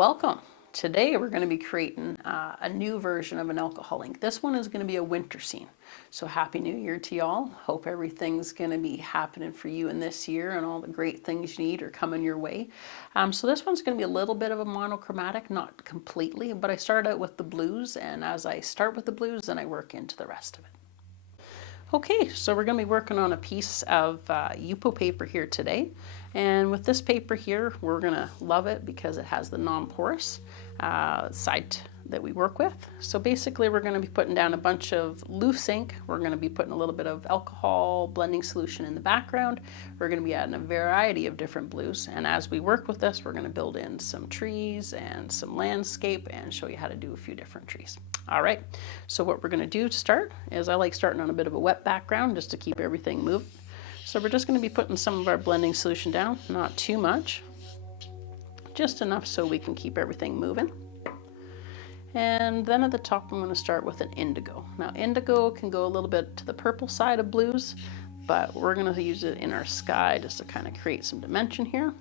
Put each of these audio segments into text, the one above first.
Welcome. Today we're going to be creating a new version of an alcohol ink. This one is going to be a winter scene. So Happy New Year to y'all. Hope everything's going to be happening for you in this year and all the great things you need are coming your way. So this one's going to be a little bit of a monochromatic, not completely, but I started out with the blues, and as I start with the blues, then I work into the rest of it. Okay, so we're going to be working on a piece of Yupo paper here today. And with this paper here, we're going to love it because it has the non-porous side that we work with. So basically, we're going to be putting down a bunch of loose ink. We're going to be putting a little bit of alcohol blending solution in the background. We're going to be adding a variety of different blues. And as we work with this, we're going to build in some trees and some landscape and show you how to do a few different trees. All right, so what we're going to do to start is I like starting on a bit of a wet background just to keep everything moving. So we're just going to be putting some of our blending solution down, not too much, just enough so we can keep everything moving. And then at the top, I'm going to start with an indigo. Now, indigo can go a little bit to the purple side of blues, but we're going to use it in our sky just to kind of create some dimension here.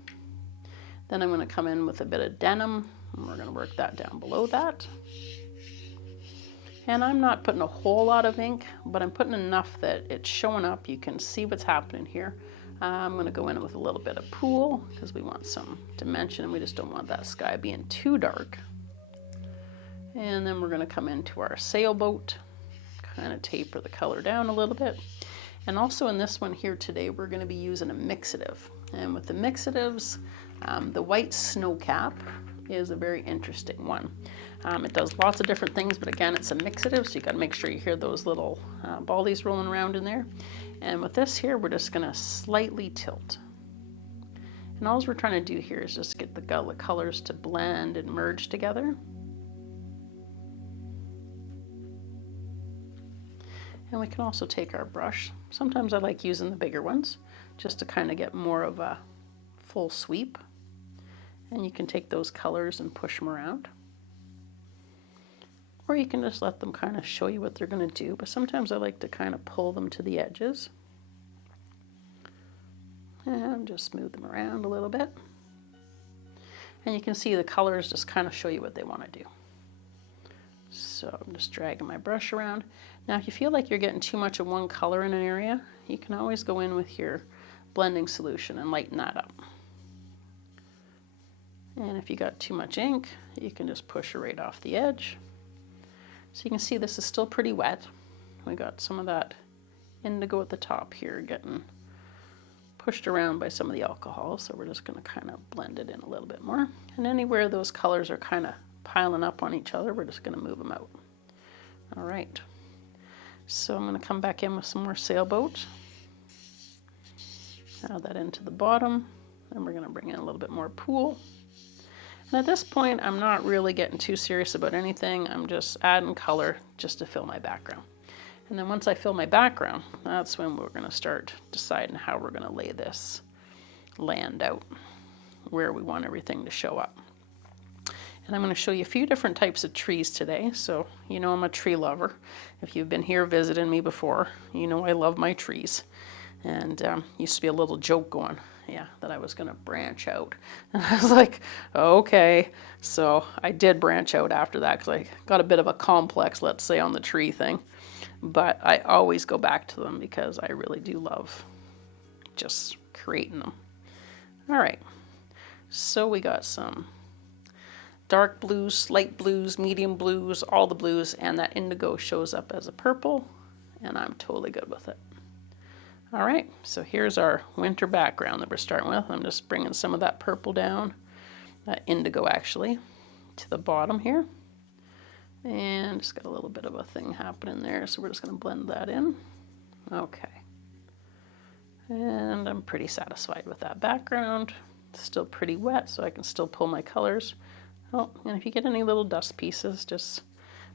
Then I'm going to come in with a bit of denim, and we're going to work that down below that. And I'm not putting a whole lot of ink, but I'm putting enough that it's showing up. You can see what's happening here. I'm going to go in with a little bit of pool because we want some dimension and we just don't want that sky being too dark. And then we're going to come into our sailboat, kind of taper the color down a little bit. And also in this one here today, we're going to be using a mixative. And with the mixatives, the white snow cap is a very interesting one. It does lots of different things, but again, it's a mixative, so you got to make sure you hear those little ballies rolling around in there. And with this here, we're just going to slightly tilt. And all we're trying to do here is just get the colors to blend and merge together. And we can also take our brush. Sometimes I like using the bigger ones just to kind of get more of a full sweep. And you can take those colors and push them around. Or you can just let them kind of show you what they're going to do. But sometimes I like to kind of pull them to the edges. And just smooth them around a little bit. And you can see the colors just kind of show you what they want to do. So I'm just dragging my brush around. Now if you feel like you're getting too much of one color in an area, you can always go in with your blending solution and lighten that up. And if you got too much ink, you can just push it right off the edge. So you can see this is still pretty wet. We got some of that indigo at the top here getting pushed around by some of the alcohol. So we're just going to kind of blend it in a little bit more. And anywhere those colors are kind of piling up on each other, we're just going to move them out. All right. So I'm going to come back in with some more sailboat. Add that into the bottom. And we're going to bring in a little bit more pool. And at this point, I'm not really getting too serious about anything. I'm just adding color just to fill my background. And then once I fill my background, that's when we're going to start deciding how we're going to lay this land out, where we want everything to show up. And I'm going to show you a few different types of trees today. So, you know I'm a tree lover. If you've been here visiting me before, you know I love my trees. And used to be a little joke going, yeah, that I was going to branch out. And I was like, okay. So I did branch out after that because I got a bit of a complex, let's say, on the tree thing. But I always go back to them because I really do love just creating them. All right. So we got some dark blues, light blues, medium blues, all the blues, and that indigo shows up as a purple, and I'm totally good with it. All right, so here's our winter background that we're starting with. I'm just bringing some of that purple down, that indigo actually, to the bottom here. And just got a little bit of a thing happening there, so we're just going to blend that in. Okay. And I'm pretty satisfied with that background. It's still pretty wet, so I can still pull my colors. Oh, and if you get any little dust pieces, just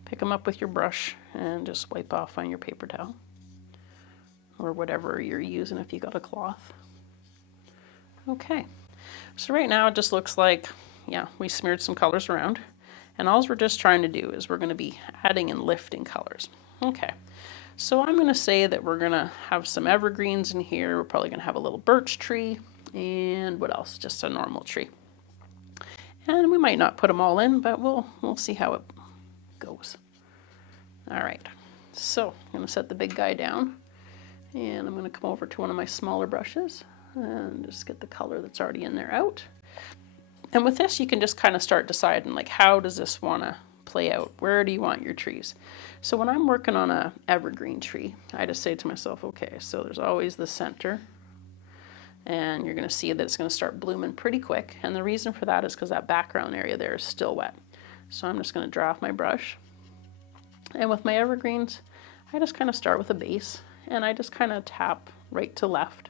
pick them up with your brush and just wipe off on your paper towel. Or whatever you're using if you got a cloth. Okay, so right now it just looks like, yeah, we smeared some colors around, and all we're just trying to do is we're going to be adding and lifting colors. Okay, so I'm going to say that we're going to have some evergreens in here. We're probably going to have a little birch tree, and what else? Just a normal tree. And we might not put them all in, but we'll see how it goes. All right, so I'm going to set the big guy down, and I'm going to come over to one of my smaller brushes and just get the color that's already in there out. And with this, you can just kind of start deciding, like, how does this want to play out? Where do you want your trees? So when I'm working on a evergreen tree, I just say to myself, okay, so there's always the center, and you're going to see that it's going to start blooming pretty quick. And the reason for that is because that background area there is still wet. So I'm just going to dry off my brush. And with my evergreens, I just kind of start with a base, and I just kind of tap right to left.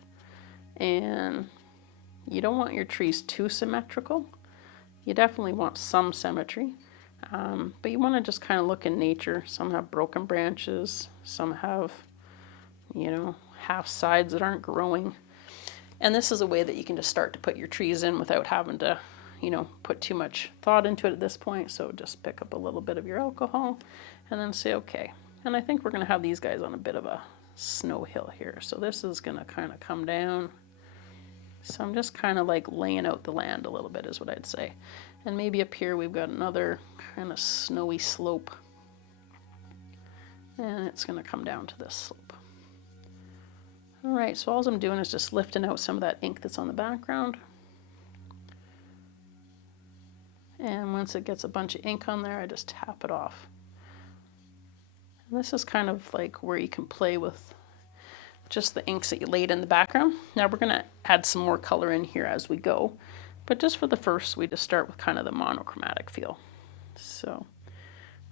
And you don't want your trees too symmetrical. You definitely want some symmetry, but you want to just kind of look in nature. Some have broken branches, some have, you know, half sides that aren't growing. And this is a way that you can just start to put your trees in without having to, you know, put too much thought into it at this point. So just pick up a little bit of your alcohol and then say, okay. And I think we're going to have these guys on a bit of a snow hill here. So this is going to kind of come down. So I'm just kind of like laying out the land a little bit is what I'd say. And maybe up here we've got another kind of snowy slope. And it's going to come down to this slope. All right, so all I'm doing is just lifting out some of that ink that's on the background. And once it gets a bunch of ink on there, I just tap it off. And this is kind of like where you can play with just the inks that you laid in the background. Now we're going to add some more color in here as we go. But just for the first, we just start with kind of the monochromatic feel. So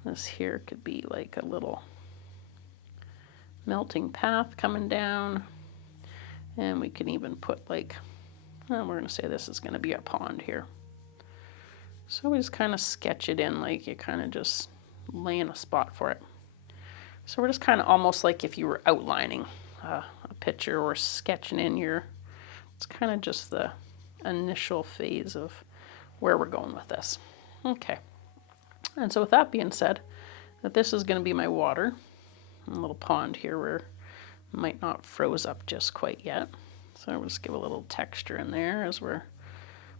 this here could be like a little melting path coming down. And we can even put like, well, we're going to say this is going to be a pond here. So we just kind of sketch it in like you kind of just lay in a spot for it. So we're just kind of almost like if you were outlining a picture or sketching in your, it's kind of just the initial phase of where we're going with this. Okay. And so with that being said, that this is going to be my water, a little pond here where it might not froze up just quite yet. So I'll just give a little texture in there as we're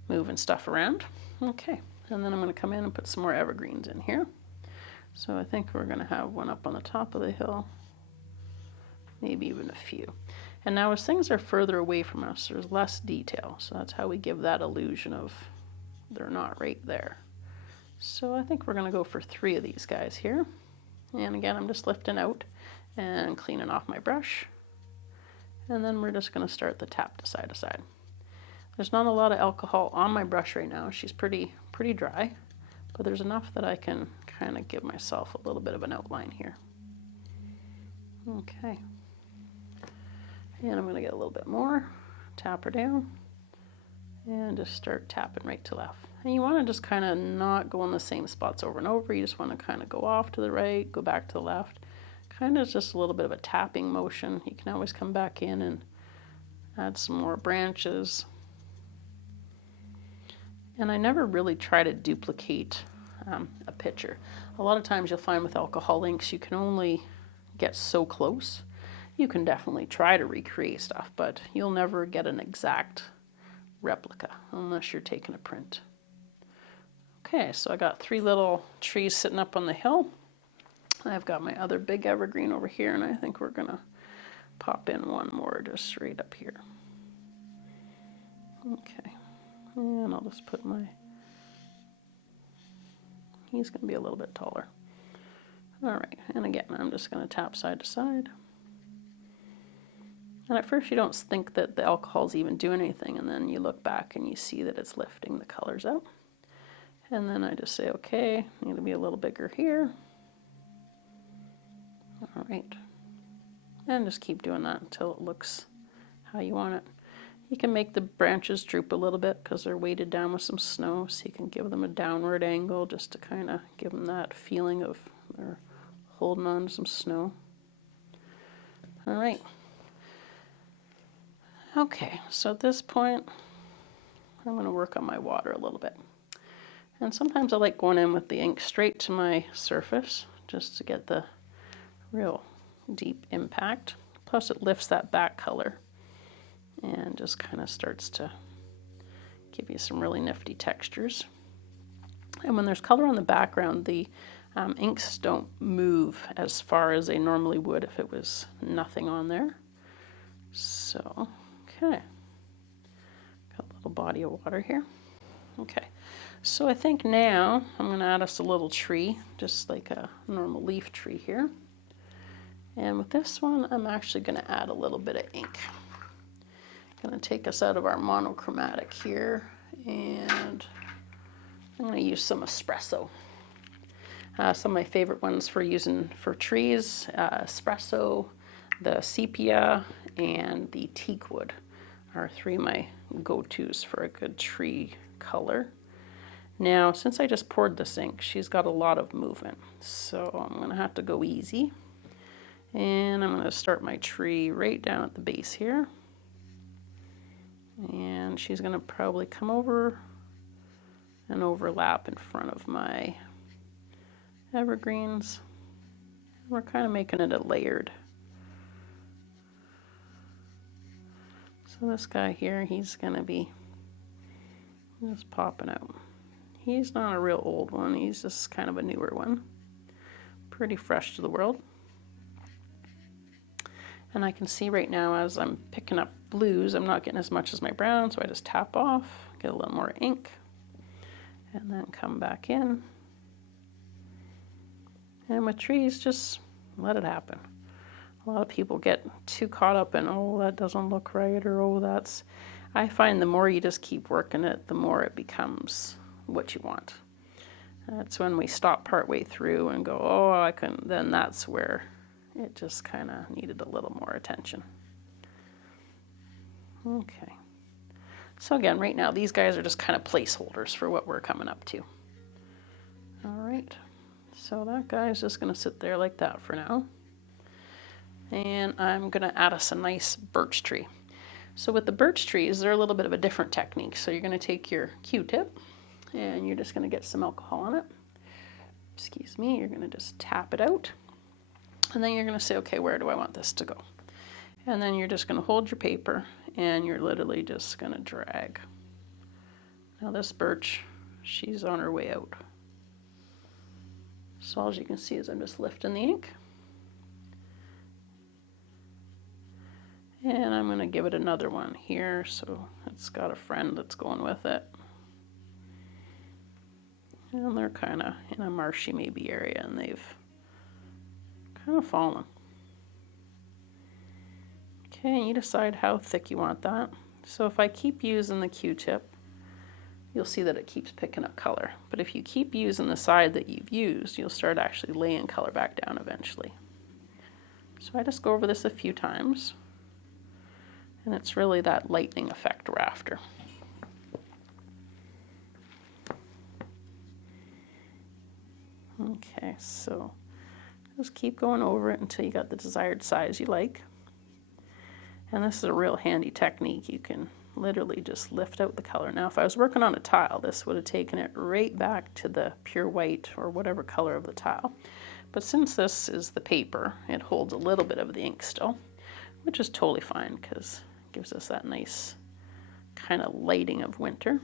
moving stuff around. Okay. And then I'm going to come in and put some more evergreens in here. So I think we're going to have one up on the top of the hill, maybe even a few. And now as things are further away from us, there's less detail. So that's how we give that illusion of they're not right there. So I think we're going to go for 3 of these guys here. And again, I'm just lifting out and cleaning off my brush. And then we're just going to start the tap to side. There's not a lot of alcohol on my brush right now. She's pretty dry, but there's enough that I can kind of give myself a little bit of an outline here. Okay. And I'm going to get a little bit more, tap her down, and just start tapping right to left. And you want to just kind of not go in the same spots over and over. You just want to kind of go off to the right, go back to the left. Kind of just a little bit of a tapping motion. You can always come back in and add some more branches. And I never really try to duplicate a picture. A lot of times you'll find with alcohol inks you can only get so close. You can definitely try to recreate stuff, but you'll never get an exact replica unless you're taking a print. Okay, so I got 3 little trees sitting up on the hill. I've got my other big evergreen over here, and I think we're gonna pop in one more just right up here. Okay, and I'll just put he's gonna be a little bit taller. All right, and again, I'm just gonna tap side to side. And at first you don't think that the alcohol's even doing anything, and then you look back and you see that it's lifting the colors out. And then I just say, okay, need to be a little bigger here. All right. And just keep doing that until it looks how you want it. You can make the branches droop a little bit because they're weighted down with some snow, so you can give them a downward angle just to kind of give them that feeling of they're holding on to some snow. All right. Okay, so at this point, I'm going to work on my water a little bit. And sometimes I like going in with the ink straight to my surface just to get the real deep impact. Plus it lifts that back color and just kind of starts to give you some really nifty textures. And when there's color on the background, the inks don't move as far as they normally would if it was nothing on there. So, okay. Got a little body of water here. Okay. So I think now I'm going to add us a little tree, just like a normal leaf tree here. And with this one, I'm actually going to add a little bit of ink. Going to take us out of our monochromatic here, and I'm going to use some espresso. Some of my favorite ones for using for trees, espresso, the sepia, and the teak wood are three of my go-tos for a good tree color. Now, since I just poured this ink, she's got a lot of movement, so I'm going to have to go easy. And I'm going to start my tree right down at the base here. And she's going to probably come over and overlap in front of my evergreens. We're kind of making it a layered. So this guy here, he's going to be just popping out. He's not a real old one, he's just kind of a newer one. Pretty fresh to the world. And I can see right now as I'm picking up blues, I'm not getting as much as my brown, so I just tap off, get a little more ink, and then come back in. And with trees, just let it happen. A lot of people get too caught up in, oh, that doesn't look right, or oh, that's... I find the more you just keep working it, the more it becomes what you want. That's when we stop partway through and go, oh, I couldn't, then that's where it just kind of needed a little more attention. Okay. So again, right now, these guys are just kind of placeholders for what we're coming up to. All right. So that guy's just going to sit there like that for now. And I'm going to add us a nice birch tree. So with the birch trees, they're a little bit of a different technique. So you're going to take your Q-tip and you're just going to get some alcohol on it. Excuse me. You're going to just tap it out. And then you're going to say, okay, where do I want this to go? And then you're just going to hold your paper and you're literally just going to drag. Now this birch, she's on her way out. So as you can see is I'm just lifting the ink. And I'm going to give it another one here so it's got a friend that's going with it. And they're kind of in a marshy maybe area and they've kind of fallen. Okay, and you decide how thick you want that. So if I keep using the Q-tip, you'll see that it keeps picking up color. But if you keep using the side that you've used, you'll start actually laying color back down eventually. So I just go over this a few times. And it's really that lightning effect we're after. Okay, so just keep going over it until you got the desired size you like. And this is a real handy technique. You can literally just lift out the color. Now, if I was working on a tile, this would have taken it right back to the pure white or whatever color of the tile. But since this is the paper, it holds a little bit of the ink still, which is totally fine because it gives us that nice kind of lighting of winter.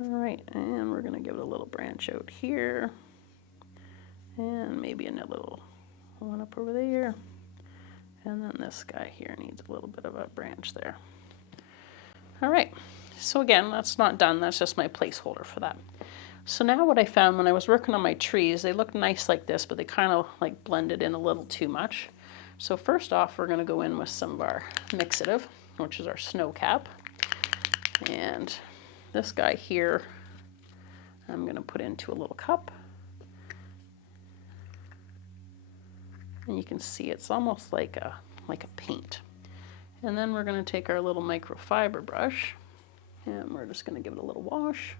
All right, and we're going to give it a little branch out here. And maybe a little one up over there. And then this guy here needs a little bit of a branch there. All right, so again, that's not done. That's just my placeholder for that. So now what I found when I was working on my trees, they look nice like this, but they kind of like blended in a little too much. So first off, we're going to go in with some of our mixative, which is our snow cap. And this guy here, I'm going to put into a little cup. And you can see it's almost like a paint. And then we're going to take our little microfiber brush and we're just going to give it a little wash.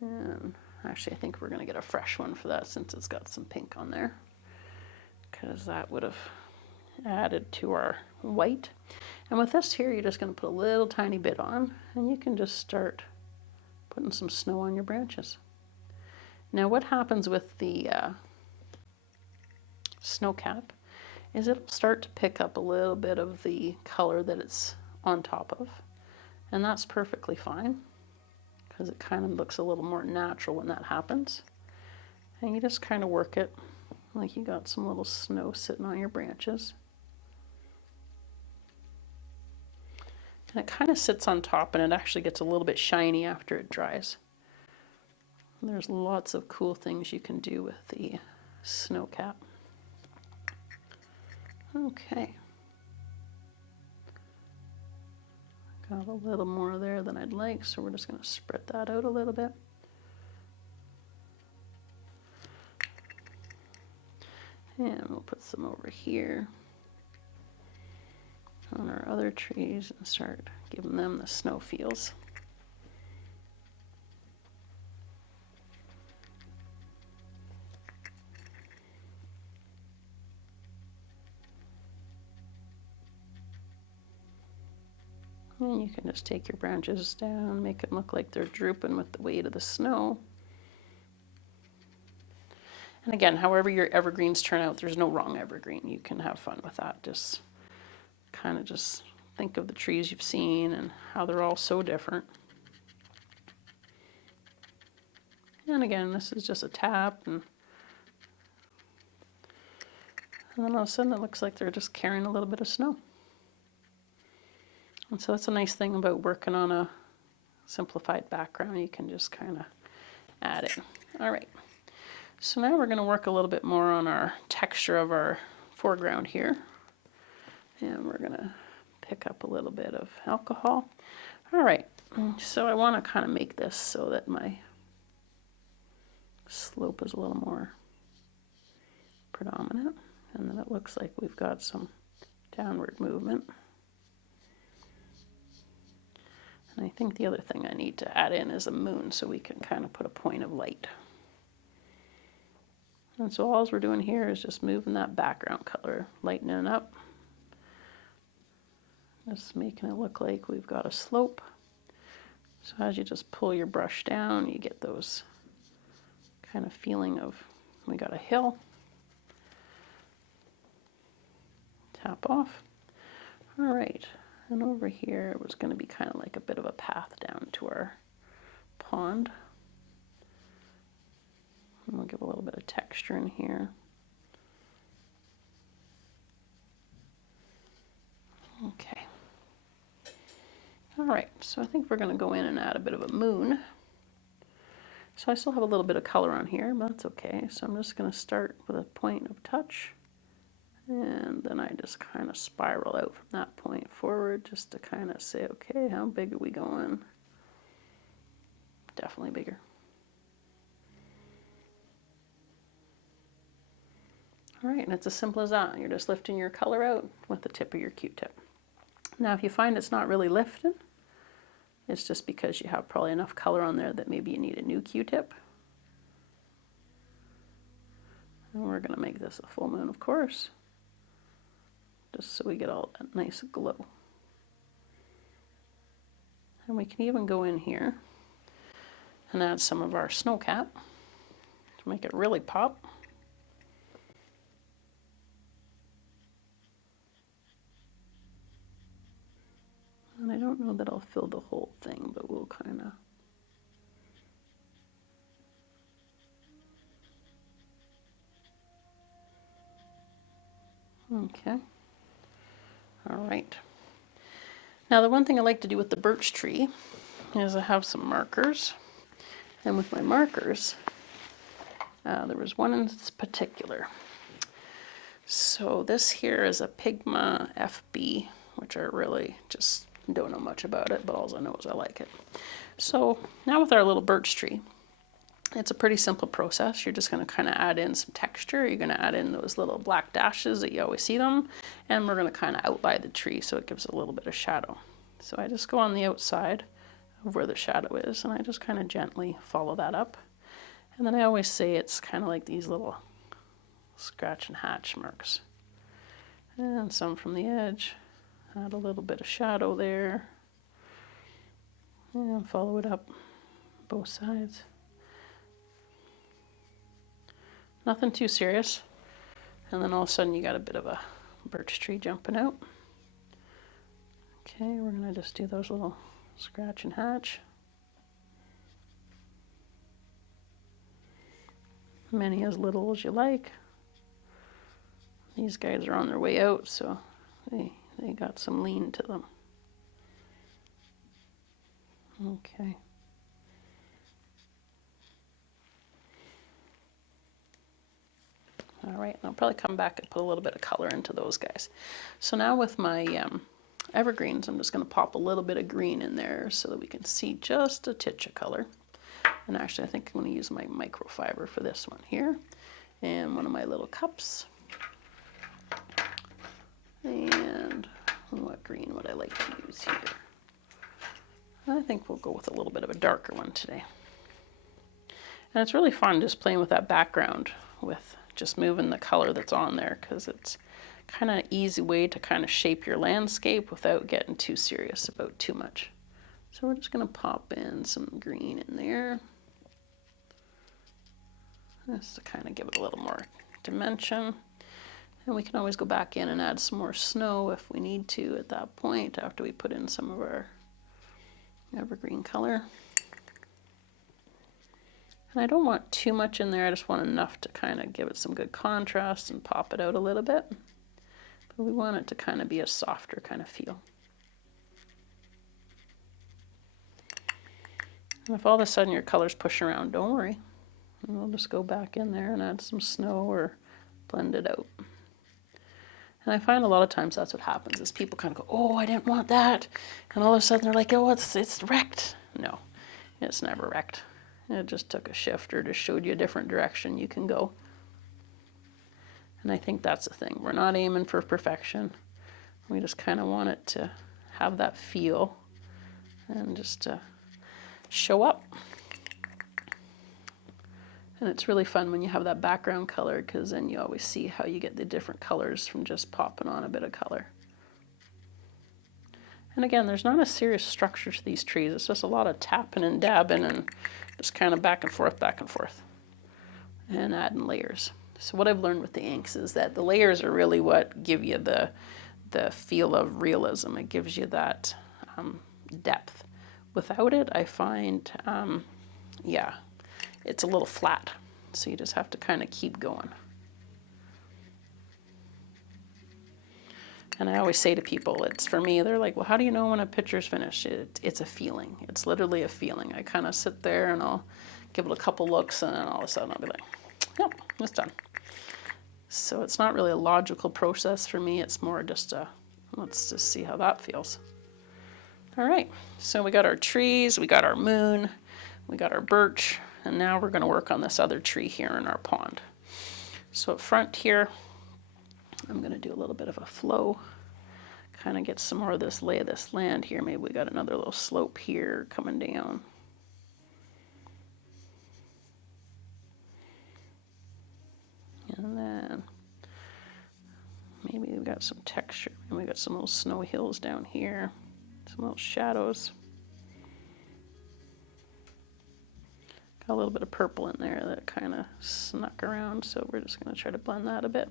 And actually I think we're going to get a fresh one for that since it's got some pink on there, because that would have added to our white. And with this here, you're just going to put a little tiny bit on and you can just start putting some snow on your branches. Now what happens with the snow cap is it'll start to pick up a little bit of the color that it's on top of, and that's perfectly fine because it kind of looks a little more natural when that happens. And you just kind of work it like you got some little snow sitting on your branches. And it kind of sits on top, and it actually gets a little bit shiny after it dries. And there's lots of cool things you can do with the snow cap. Okay. Got a little more there than I'd like, so we're just going to spread that out a little bit. And we'll put some over here on our other trees and start giving them the snow feels. And you can just take your branches down, make them look like they're drooping with the weight of the snow. And again, however your evergreens turn out, there's no wrong evergreen. You can have fun with that. Just kind of just think of the trees you've seen and how they're all so different. And again, this is just a tap, and then all of a sudden it looks like they're just carrying a little bit of snow. And so that's a nice thing about working on a simplified background. You can just kind of add it. All right. So now we're going to work a little bit more on our texture of our foreground here. And we're going to pick up a little bit of alcohol. All right. So I want to kind of make this so that my slope is a little more predominant. And then it looks like we've got some downward movement. And I think the other thing I need to add in is a moon so we can kind of put a point of light. And so all we're doing here is just moving that background color, lightening it up. Just making it look like we've got a slope. So as you just pull your brush down, you get those kind of feeling of we got a hill. Tap off. All right. And over here it was going to be kind of like a bit of a path down to our pond. And we'll give a little bit of texture in here. Okay. All right, so I think we're going to go in and add a bit of a moon. So I still have a little bit of color on here, but that's okay. So I'm just going to start with a point of touch. And then I just kind of spiral out from that point forward just to kind of say, okay, how big are we going? Definitely bigger. All right, and it's as simple as that. You're just lifting your color out with the tip of your Q-tip. Now, if you find it's not really lifting, it's just because you have probably enough color on there that maybe you need a new Q-tip. And we're going to make this a full moon, of course, just so we get all that nice glow. And we can even go in here and add some of our snow cap to make it really pop. And I don't know that I'll fill the whole thing, but we'll kind of... Okay. All right. Now the one thing I like to do with the birch tree is I have some markers. And with my markers, there was one in particular. So this here is a Pigma FB, which I really just don't know much about it, but all I know is I like it. So now with our little birch tree, it's a pretty simple process. You're just going to kind of add in some texture. You're going to add in those little black dashes that you always see them, and we're going to kind of outline the tree so it gives a little bit of shadow. So I just go on the outside of where the shadow is, and I just kind of gently follow that up. And then I always say it's kind of like these little scratch and hatch marks. And some from the edge. Add a little bit of shadow there. And follow it up both sides. Nothing too serious. And then all of a sudden you got a bit of a birch tree jumping out. Okay, we're going to just do those little scratch and hatch. many as little as you like. These guys are on their way out, so they got some lean to them. Okay. All right, I'll probably come back and put a little bit of color into those guys. So now with my evergreens, I'm just going to pop a little bit of green in there so that we can see just a titch of color. And actually, I think I'm going to use my microfiber for this one here. And one of my little cups. And what green would I like to use here? I think we'll go with a little bit of a darker one today. And it's really fun just playing with that background, with just moving the color that's on there, because it's kind of an easy way to kind of shape your landscape without getting too serious about too much. So we're just going to pop in some green in there, just to kind of give it a little more dimension. And we can always go back in and add some more snow if we need to at that point after we put in some of our evergreen color. And I don't want too much in there, I just want enough to kind of give it some good contrast and pop it out a little bit. But we want it to kind of be a softer kind of feel. And if all of a sudden your colors push around, don't worry. We'll just go back in there and add some snow or blend it out. And I find a lot of times that's what happens, is people kind of go, oh, I didn't want that. And all of a sudden they're like, oh, it's wrecked. No, it's never wrecked. It just took a shift or just showed you a different direction you can go. And I think that's the thing. We're not aiming for perfection. We just kind of want it to have that feel and just show up. And it's really fun when you have that background color, because then you always see how you get the different colors from just popping on a bit of color. And again, there's not a serious structure to these trees. It's just a lot of tapping and dabbing and just kind of back and forth, and adding layers. So what I've learned with the inks is that the layers are really what give you the feel of realism. It gives you that depth. Without it, I find, yeah, it's a little flat. So you just have to kind of keep going. And I always say to people, it's for me, they're like, well, how do you know when a picture's finished? It's a feeling. It's literally a feeling. I kind of sit there and I'll give it a couple looks, and then all of a sudden I'll be like, yep, it's done. So it's not really a logical process for me. It's more just let's just see how that feels. All right, so we got our trees, we got our moon, we got our birch, and now we're going to work on this other tree here in our pond. So up front here, I'm going to do a little bit of a flow, kind of get some more of this lay of this land here. Maybe we got another little slope here coming down. And then maybe we've got some texture. And we got some little snow hills down here, some little shadows. Got a little bit of purple in there that kind of snuck around, so we're just going to try to blend that a bit.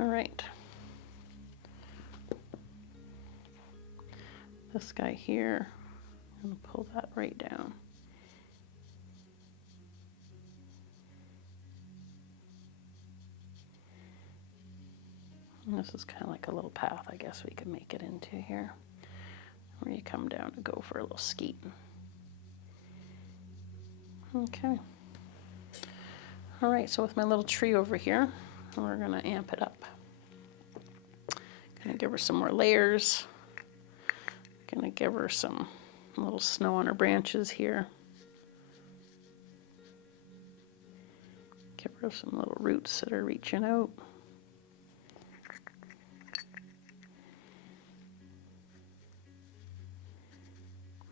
All right. This guy here, I'm going to pull that right down. And this is kind of like a little path, I guess we could make it into here, where you come down to go for a little skeet. Okay. All right, so with my little tree over here, we're going to amp it up. Going to give her some more layers. Going to give her some little snow on her branches here. Give her some little roots that are reaching out.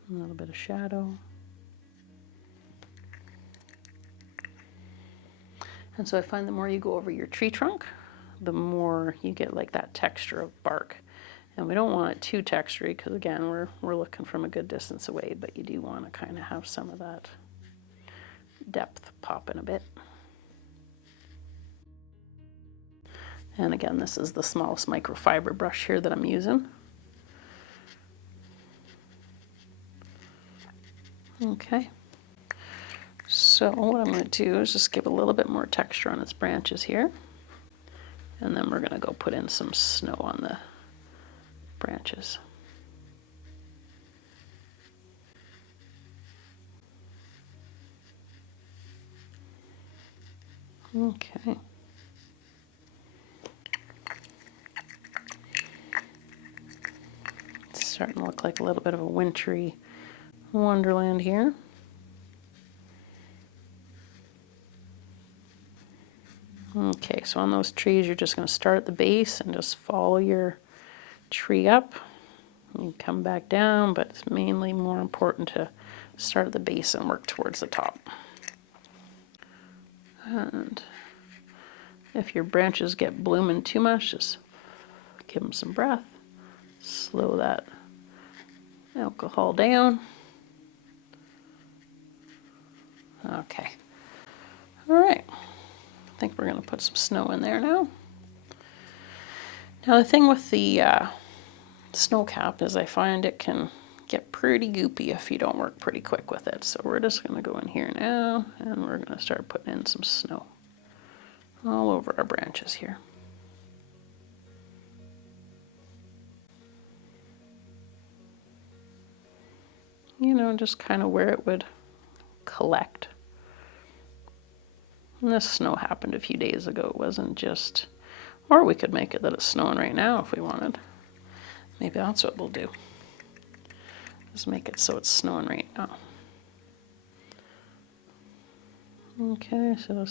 A little bit of shadow. And so I find the more you go over your tree trunk, the more you get like that texture of bark. And we don't want it too textury, because again, we're looking from a good distance away, but you do want to kind of have some of that depth popping a bit. And again, this is the smallest microfiber brush here that I'm using. Okay. So what I'm going to do is just give a little bit more texture on its branches here. And then we're going to go put in some snow on the branches. Okay. It's starting to look like a little bit of a wintry wonderland here. Okay, so on those trees, you're just going to start at the base and just follow your tree up. You come back down, but it's mainly more important to start at the base and work towards the top. And if your branches get blooming too much, just give them some breath. Slow that alcohol down. Okay. All right. I think we're going to put some snow in there now. Now the thing with the snow cap is I find it can get pretty goopy if you don't work pretty quick with it. So we're just going to go in here now and we're going to start putting in some snow all over our branches here. You know, just kind of where it would collect. And this snow happened a few days ago. It wasn't just, or we could make it that it's snowing right now if we wanted. Maybe that's what we'll do. Just make it so it's snowing right now. Okay, so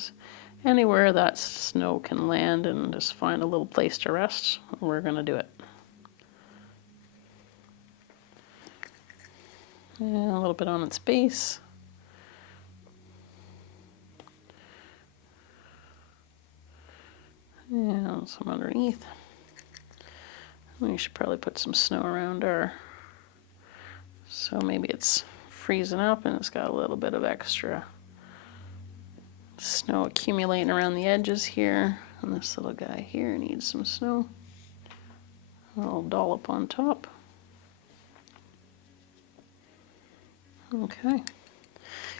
anywhere that snow can land and just find a little place to rest, we're going to do it. And a little bit on its base. And some underneath. We should probably put some snow around our, so maybe it's freezing up and it's got a little bit of extra snow accumulating around the edges here. And this little guy here needs some snow. A little dollop on top. Okay.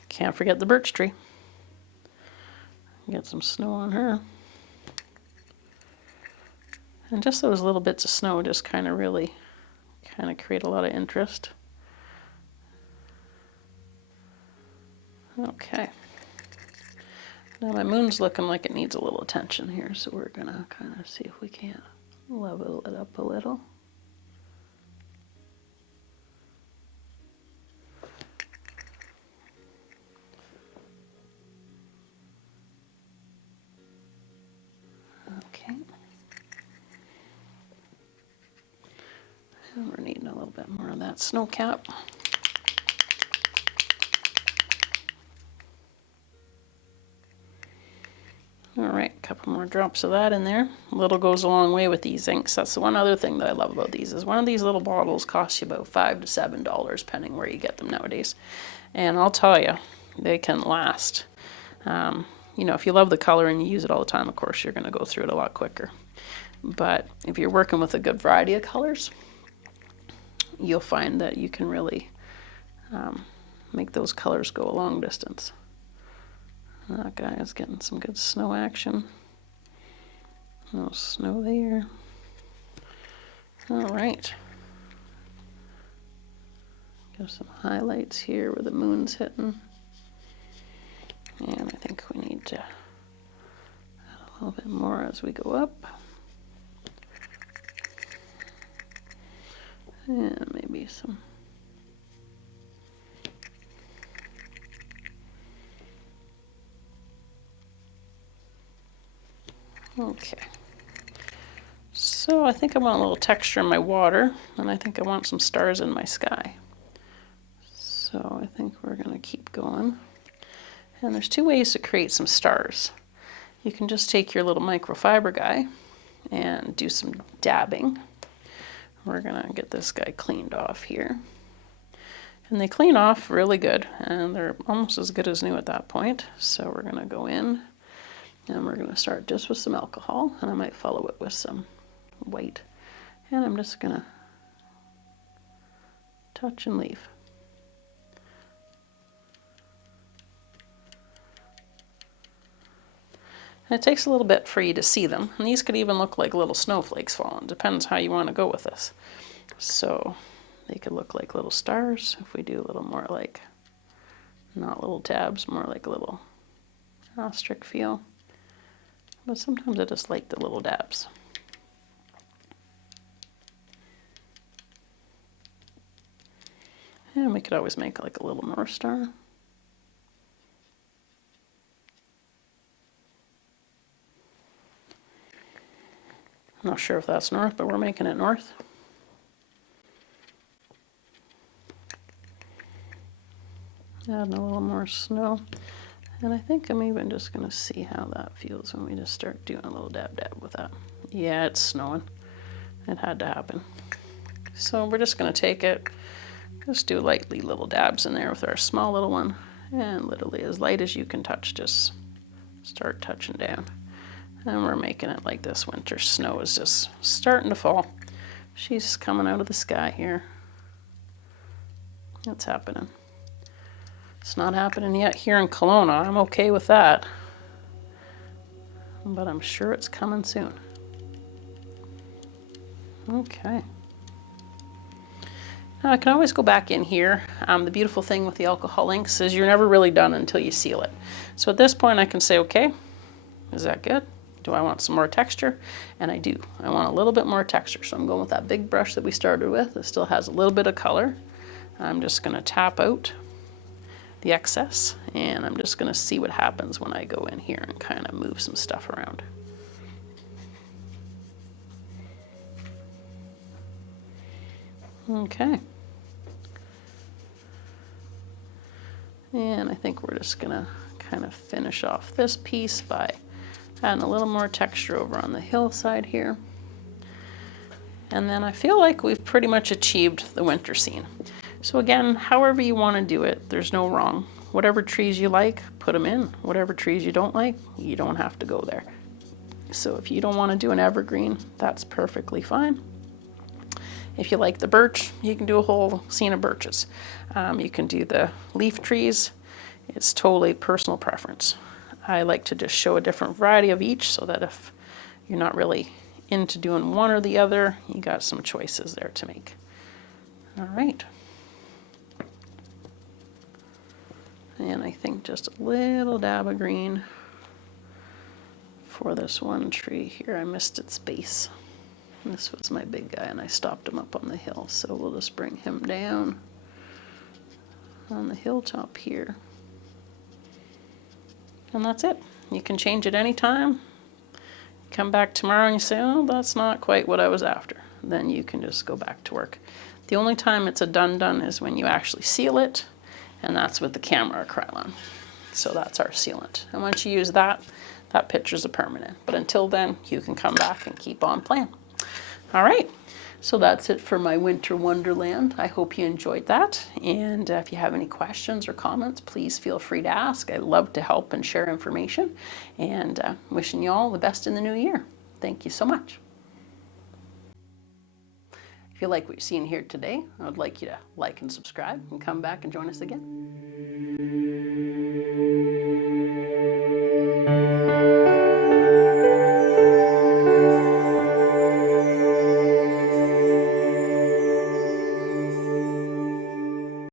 Can't forget the birch tree. Get some snow on her. And just those little bits of snow just kind of really create a lot of interest. Okay. Now my moon's looking like it needs a little attention here, so we're gonna kind of see if we can't level it up a little. Okay. And we're needing a little bit more of that snow cap. All right, a couple more drops of that in there. A little goes a long way with these inks. That's the one other thing that I love about these is one of these little bottles costs you about $5 to $7, depending where you get them nowadays. And I'll tell you, they can last. You know, if you love the color and you use it all the time, of course, you're going to go through it a lot quicker. But if you're working with a good variety of colors, you'll find that you can really make those colors go a long distance. That guy is getting some good snow action. No snow there. All right. Give some highlights here where the moon's hitting. And I think we need to add a little bit more as we go up. And maybe some. Okay. So I think I want a little texture in my water, and I think I want some stars in my sky. So I think we're going to keep going. And there's two ways to create some stars. You can just take your little microfiber guy and do some dabbing. We're going to get this guy cleaned off here. And they clean off really good, and they're almost as good as new at that point. So we're going to go in, and we're going to start just with some alcohol, and I might follow it with some white. And I'm just going to touch and leave. And it takes a little bit for you to see them. And these could even look like little snowflakes falling. Depends how you want to go with this. So they could look like little stars. If we do a little more like, not little tabs, more like a little asterisk feel. But sometimes I just like the little dabs. And we could always make like a little North Star. I'm not sure if that's north, but we're making it north. Adding a little more snow. And I think I'm even just going to see how that feels when we just start doing a little dab dab with that. Yeah, it's snowing. It had to happen. So we're just going to take it, just do lightly little dabs in there with our small little one. And literally as light as you can touch, just start touching down. And we're making it like this winter snow is just starting to fall. She's coming out of the sky here. It's happening. It's not happening yet here in Kelowna. I'm okay with that. But I'm sure it's coming soon. Okay. Now I can always go back in here. The beautiful thing with the alcohol inks is you're never really done until you seal it. So at this point I can say, okay, is that good? Do I want some more texture? And I do. I want a little bit more texture. So I'm going with that big brush that we started with. It still has a little bit of color. I'm just going to tap out the excess, and I'm just going to see what happens when I go in here and kind of move some stuff around. Okay. And I think we're just going to kind of finish off this piece by adding a little more texture over on the hillside here. And then I feel like we've pretty much achieved the winter scene. So again, however you want to do it, there's no wrong. Whatever trees you like, put them in. Whatever trees you don't like, you don't have to go there. So if you don't want to do an evergreen, that's perfectly fine. If you like the birch, you can do a whole scene of birches. You can do the leaf trees. It's totally personal preference. I like to just show a different variety of each so that if you're not really into doing one or the other, you got some choices there to make. All right. And I think just a little dab of green for this one tree here. I missed its base. This was my big guy and I stopped him up on the hill. So we'll just bring him down on the hilltop here. And that's it. You can change it anytime. Come back tomorrow and you say, oh, that's not quite what I was after. Then you can just go back to work. The only time it's a done is when you actually seal it, and that's with the camera acrylon. So that's our sealant. And once you use that, that picture's a permanent. But until then, you can come back and keep on playing. All right. So that's it for my winter wonderland. I hope you enjoyed that. And if you have any questions or comments, please feel free to ask. I love to help and share information. And wishing you all the best in the new year. Thank you so much. If you like what you've seen here today, I would like you to like and subscribe and come back and join us again.